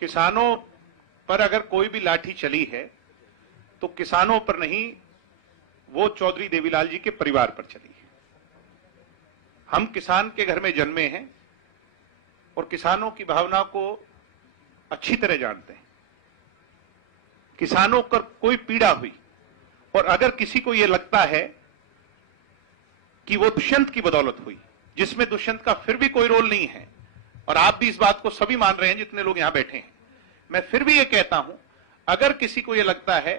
किसानों पर अगर कोई भी लाठी चली है तो किसानों पर नहीं, वो चौधरी देवीलाल जी के परिवार पर चली है। हम किसान के घर में जन्मे हैं और किसानों की भावना को अच्छी तरह जानते हैं। किसानों पर कोई पीड़ा हुई और अगर किसी को यह लगता है कि वो दुष्यंत की बदौलत हुई, जिसमें दुष्यंत का फिर भी कोई रोल नहीं है, और आप भी इस बात को सभी मान रहे हैं जितने लोग यहां बैठे हैं, मैं फिर भी ये कहता हूं, अगर किसी को यह लगता है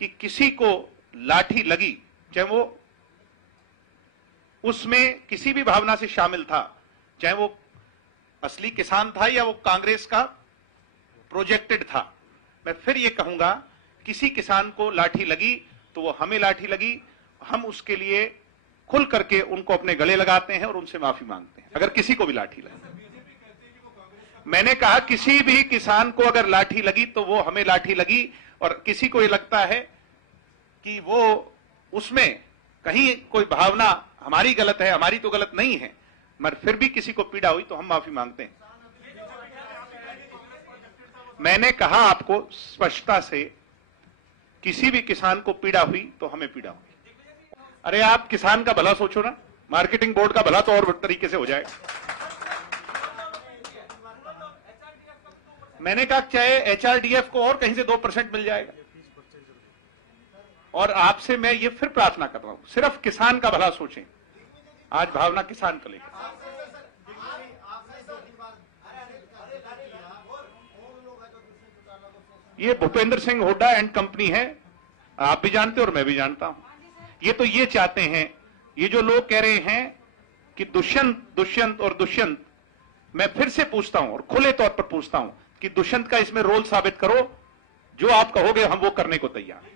कि किसी को लाठी लगी, चाहे वो उसमें किसी भी भावना से शामिल था, चाहे वो असली किसान था या वो कांग्रेस का प्रोजेक्टेड था, मैं फिर ये कहूंगा, किसी किसान को लाठी लगी तो वो हमें लाठी लगी, हम उसके लिए खुल करके उनको अपने गले लगाते हैं और उनसे माफी मांगते हैं अगर किसी को भी लाठी लगी। मैंने कहा किसी भी किसान को अगर लाठी लगी तो वो हमें लाठी लगी, और किसी को ये लगता है कि वो उसमें कहीं कोई भावना हमारी गलत है, हमारी तो गलत नहीं है, मगर फिर भी किसी को पीड़ा हुई तो हम माफी मांगते हैं। मैंने कहा आपको स्पष्टता से, किसी भी किसान को पीड़ा हुई तो हमें पीड़ा हुई। अरे आप किसान का भला सोचो ना, मार्केटिंग बोर्ड का भला तो और तरीके से हो जाएगा। मैंने कहा चाहे एचआरडीएफ को और कहीं से 2% मिल जाएगा। और आपसे मैं ये फिर प्रार्थना कर रहा हूं, सिर्फ किसान का भला सोचें। आज भावना किसान को लेकर, ये भूपेंद्र सिंह हुड्डा एंड कंपनी है, आप भी जानते हो और मैं भी जानता हूं। ये तो ये चाहते हैं, ये जो लोग कह रहे हैं कि दुष्यंत और दुष्यंत, मैं फिर से पूछता हूं और खुले तौर पर पूछता हूं कि दुष्यंत का इसमें रोल साबित करो, जो आप कहोगे हम वो करने को तैयार हैं।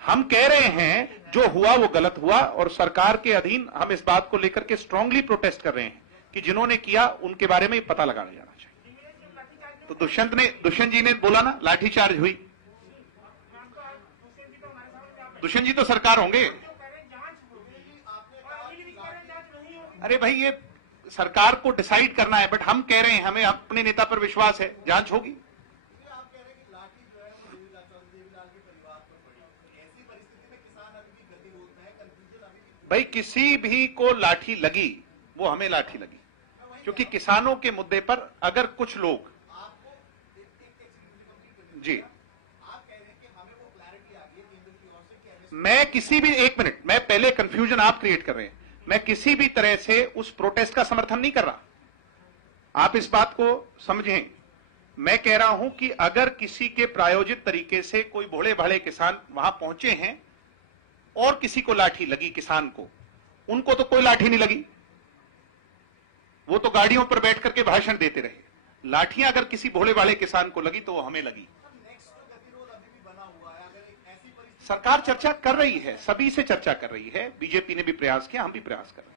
हम कह रहे हैं जो हुआ वो गलत हुआ, और सरकार के अधीन हम इस बात को लेकर के स्ट्रांगली प्रोटेस्ट कर रहे हैं कि जिन्होंने किया उनके बारे में पता लगाया जाना चाहिए। तो दुष्यंत जी ने बोला ना लाठीचार्ज हुई, दुष्यंत जी तो सरकार होंगे। अरे भाई ये सरकार को डिसाइड करना है, बट हम कह रहे हैं हमें अपने नेता पर विश्वास है, जांच होगी। भाई किसी भी को लाठी लगी वो हमें लाठी लगी, क्योंकि किसानों के मुद्दे पर अगर कुछ लोग जी, मैं किसी भी, एक मिनट, मैं पहले कंफ्यूजन आप क्रिएट कर रहे हैं, मैं किसी भी तरह से उस प्रोटेस्ट का समर्थन नहीं कर रहा, आप इस बात को समझें। मैं कह रहा हूं कि अगर किसी के प्रायोजित तरीके से कोई भोले भाले किसान वहां पहुंचे हैं और किसी को लाठी लगी, किसान को, उनको तो कोई लाठी नहीं लगी, वो तो गाड़ियों पर बैठ करके भाषण देते रहे। लाठियां अगर किसी भोले भाले किसान को लगी तो वो हमें लगी। सरकार चर्चा कर रही है, सभी से चर्चा कर रही है, बीजेपी ने भी प्रयास किया, हम भी प्रयास कर रहे हैं।